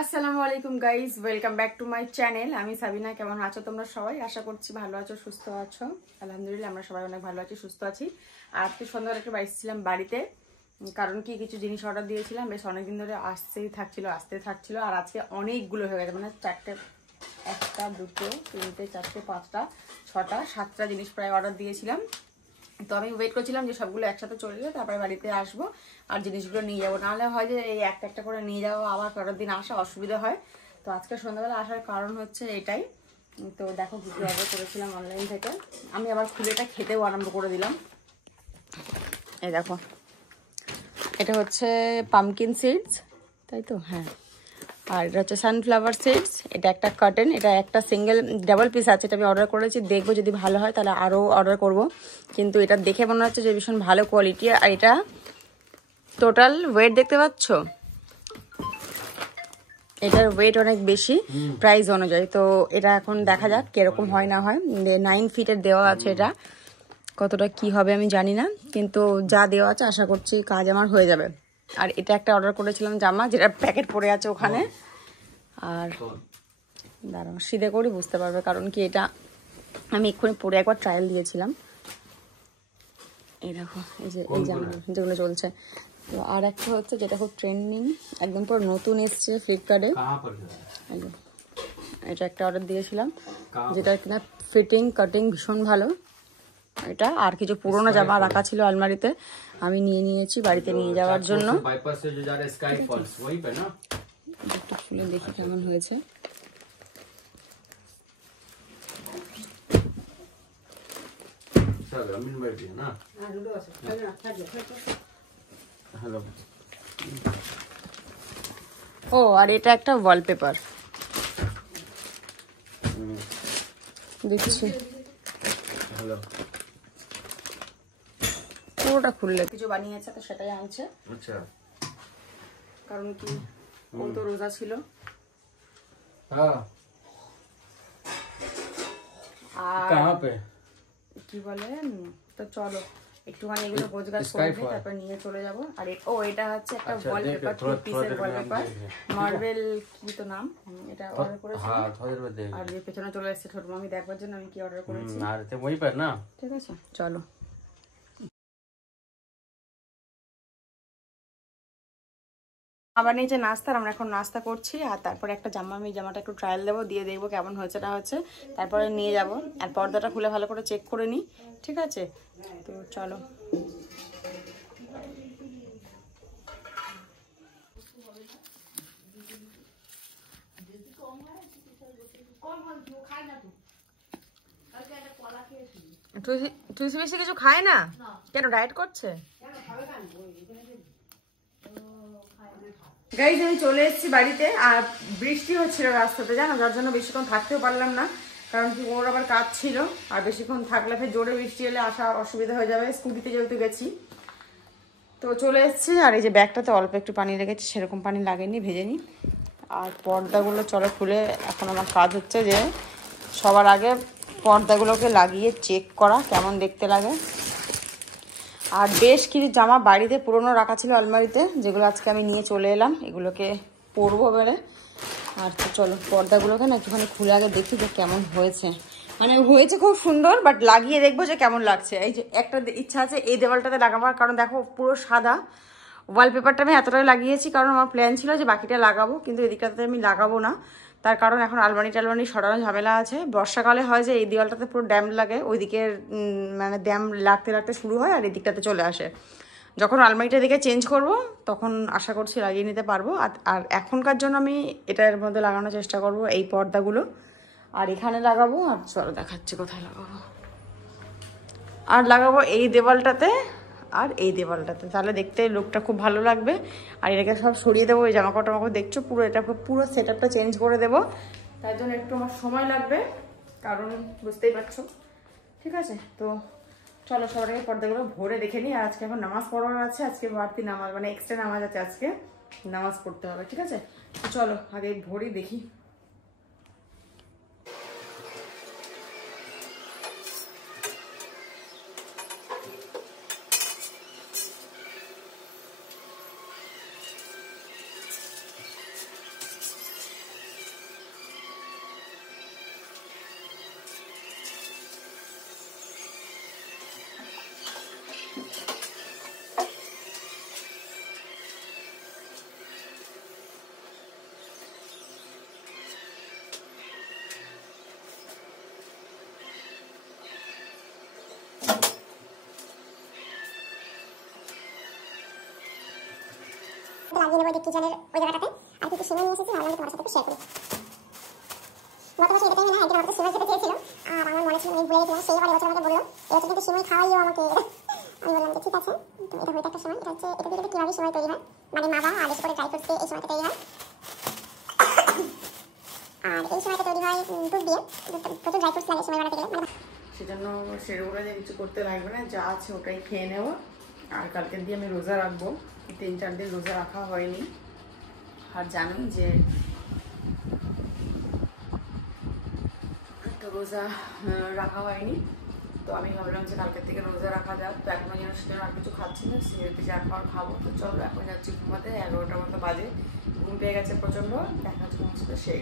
আসসালামু আলাইকুম guys, welcome back to my channel. আমি সাবিনা। কেমন আছো তোমরা সবাই? আশা করছি ভালো আছো, সুস্থ আছো। আলহামদুলিল্লাহ আমরা সবাই অনেক ভালো আছি, সুস্থ আছি। আর আজকে সন্ধ্যাবেলা একটু ছিলাম বাড়িতে, কারণ কি কিছু জিনিস অর্ডার দিয়েছিলাম, বেশ অনেকদিন ধরে আসতে থাকছিল। আর আজকে অনেকগুলো হয়ে গেছে, মানে চারটে, একটা, দুটো, তিনটে, চারটে, পাঁচটা, ছটা, সাতটা জিনিস প্রায় অর্ডার দিয়েছিলাম। তো আমি ওয়েট করছিলাম যে সবগুলো একসাথে চলে যাবে, তারপরে বাড়িতে আসবো আর জিনিসগুলো নিয়ে যাবো। নাহলে হয় যে এই একটা একটা করে নিয়ে যাবো, আবার পরের দিন আসা অসুবিধা হয়। তো আজকে সন্ধ্যাবেলা আসার কারণ হচ্ছে এটাই। তো দেখো কিছু অর্ডার করেছিলাম অনলাইন থেকে। আমি আবার খুলে এটা খেতেও আরম্ভ করে দিলাম। এই দেখো, এটা হচ্ছে পামকিন সিডস, তাই তো? হ্যাঁ। আর এটা হচ্ছে সানফ্লাওয়ার সিডস। এটা একটা কার্টেন, এটা একটা সিঙ্গেল ডাবল পিস আছে। এটা আমি অর্ডার করেছি, দেখবো যদি ভালো হয় তাহলে আরও অর্ডার করব। কিন্তু এটা দেখে মনে হচ্ছে যে ভীষণ ভালো কোয়ালিটি। আর এটা টোটাল ওয়েট দেখতে পাচ্ছ, এটার ওয়েট অনেক বেশি প্রাইস অনুযায়ী। তো এটা এখন দেখা যাক কিরকম হয় না হয়। 9 ফিটের দেওয়া আছে, এটা কতটা কি হবে আমি জানি না, কিন্তু যা দেওয়া আছে আশা করছি কাজ আমার হয়ে যাবে। আর এটা একটা অর্ডার করেছিলাম জামা, যেটা প্যাকেট পড়ে আছে ওখানে। আর দাঁড়াও সিধে করি, বুঝতে পারবে, কারণ কি এটা আমি এক্ষুনি পরে একবার ট্রায়াল দিয়েছিলাম। এই দেখো, এই যে এই জামাগুলো যেগুলো চলছে। তো আর একটা হচ্ছে যেটা খুব ট্রেন্ডিং, একদম পুরো নতুন এসছে ফ্লিপকার্টে। এটা একটা অর্ডার দিয়েছিলাম, যেটা কিনা ফিটিং কাটিং ভীষণ ভালো। এটা আর কিছু পুরোনো জামা রাখা ছিল আলমারিতে, আমি নিয়ে নিয়েছি বাড়িতে নিয়ে যাওয়ার জন্য। একটু খুলে দেখি কেমন হয়েছে। ও আর এটা একটা ওয়ালপেপার দেখছি, পুরোটা খুললে কিছু বানিয়েছে, তো সেটাই আনছে। আচ্ছা, কারণ কি ও তো রোজা ছিল। আর কি বলে, তো চলো একটুখানি এগুলো গোছগাছ করে দিই, তারপর নিয়ে চলে যাবো। আর এটা হচ্ছে একটা ওয়ালপেপার, 3 পিসের ওয়ালপেপার, মার্বেল কি তো নাম, এটা অর্ডার করেছি। আর যে পেছনে চলে এসেছে ছোট মামি দেখবার জন্য আমি কি অর্ডার করেছি। ঠিক আছে, চলো। আবার নিচে নাস্তা, আমরা এখন নাস্তা করছি। আর তারপরে একটা জামা, আমি জামাটা একটু ট্রায়াল দেবো, দিয়ে দেখবো কেমন হয়েছে না হচ্ছে, তারপরে নিয়ে যাব। আর পর্দাটা খুলে ভালো করে চেক করে নিই, ঠিক আছে? তো চলো। টুসি বেশি কিছু খায় না কেন, ডায়েট করছে? গাইজ আমি চলে এসেছি বাড়িতে, আর বৃষ্টি হচ্ছিল রাস্তাতে, জানো, যার জন্য বেশিক্ষণ থাকতেও পারলাম না। কারণ কি ওর আবার কাজ ছিল, আর বেশিক্ষণ থাকলে ফের জোরে বৃষ্টি এলে আসা অসুবিধা হয়ে যাবে। স্কুটিতে যেহেতু গেছি, তো চলে এসেছি। আর এই যে ব্যাগটাতে অল্প একটু পানি লেগেছে, সেরকম পানি লাগেনি, ভেজে নিই। আর পর্দাগুলো চলো খুলে, এখন আমার কাজ হচ্ছে যে সবার আগে পর্দাগুলোকে লাগিয়ে চেক করা কেমন দেখতে লাগে। আর বেশ কিছু জামা বাড়িতে পুরনো রাখা ছিল আলমারিতে, যেগুলো আজকে আমি নিয়ে চলে এলাম, এগুলোকে পরবো বেড়ে। আর তো চলো পর্দাগুলোকে না একটুখানি খুলে আগে দেখি যে কেমন হয়েছে। মানে হয়েছে খুব সুন্দর, বাট লাগিয়ে দেখবো যে কেমন লাগছে। এই যে একটা ইচ্ছা আছে এই দেওয়ালটাতে লাগাবার, কারণ দেখো পুরো সাদা। ওয়ালপেপারটা আমি এতটাই লাগিয়েছি কারণ আমার প্ল্যান ছিল যে বাকিটা লাগাবো, কিন্তু এদিকটাতে আমি লাগাবো না। তার কারণ এখন আলমারি টালমারি সরানো ঝামেলা আছে। বর্ষাকালে হয় যে এই দেওয়ালটাতে পুরো ড্যাম লাগে, ওইদিকে মানে ড্যাম লাগতে লাগতে শুরু হয় আর এদিকটাতে চলে আসে। যখন আলমারিটা দিকে চেঞ্জ করব তখন আশা করছি লাগিয়ে নিতে পারবো। আর এখনকার জন্য আমি এটার মধ্যে লাগানোর চেষ্টা করব, এই পর্দাগুলো। আর এখানে লাগাবো, আর চলো দেখাচ্ছি কোথায় লাগাবো। আর লাগাবো এই দেওয়ালটাতে আর এই দেওয়ালটাতে, তাহলে দেখতে লুকটা খুব ভালো লাগবে। আর এটাকে সব সরিয়ে দেবো, এই জামাকাপড় টামাকাপড় দেখছো, পুরো এটা পুরো সেট আপটা চেঞ্জ করে দেবো। তার জন্য একটু আমার সময় লাগবে, কারণ বুঝতেই পারছো। ঠিক আছে, তো চলো সবার আগে পর্দাগুলো ভরে দেখে নিই। আর আজকে এখন নামাজ পড়ার আছে, আজকে বাড়তি নামাজ, মানে এক্সট্রা নামাজ আছে, আজকে নামাজ পড়তে হবে। ঠিক আছে, চলো আগে ভরি দেখি। লাগিয়ে নেবো কিচেনের ওই জায়গাটাতে। আর কিছু সিমেন্ট নিয়ে এসেছি, ভাবলাম তোমার সাথে শেয়ার করি। গত বছর এটা টাইমে না একজন আমাকে সিমেন্ট খেতে চেয়েছিল, আর আমার মনে ছিল আমি ভুলে গেছিলাম। সেই আবার এবছর আমাকে বললো এবছর কিন্তু সিমেন্ট খাওয়াইও আমাকে। আমি বললাম যে ঠিক আছে। তো এটা হয়ে একটা সময়, এটা হচ্ছে এটা দিয়ে কীভাবে সময় তৈরি হয়, মানে মাবা আর বেশি করে ড্রাই ফ্রুটস দিয়ে এই সময়টা তৈরি হয়। আর এই সময়টা তৈরি হয় দুধ দিয়ে, প্রচুর ড্রাই ফ্রুটস লাগে সময় বানাতে গেলে। মানে সেজন্য সেরগুলো যে কিছু করতে লাগবে না, যা আছে ওটাই খেয়ে নেবো। আর কালকের দিয়ে আমি রোজা রাখবো, 3-4 দিন রোজা রাখা হয়নি। আর জানি যে তো রোজা রাখা হয়নি, তো আমি ভাবলাম যে কালকের থেকে রোজা রাখা যাক। তো এখনো যেন সেজন্য আর কিছু খাচ্ছি না, সিঁড়িতে যা খাওয়ার খাবো। তো চলো এখন যাচ্ছি ঘুমাতে, 11টার মতো বাজে, ঘুম পেয়ে গেছে প্রচণ্ড। দেখা হচ্ছে তোমার সাথে সেই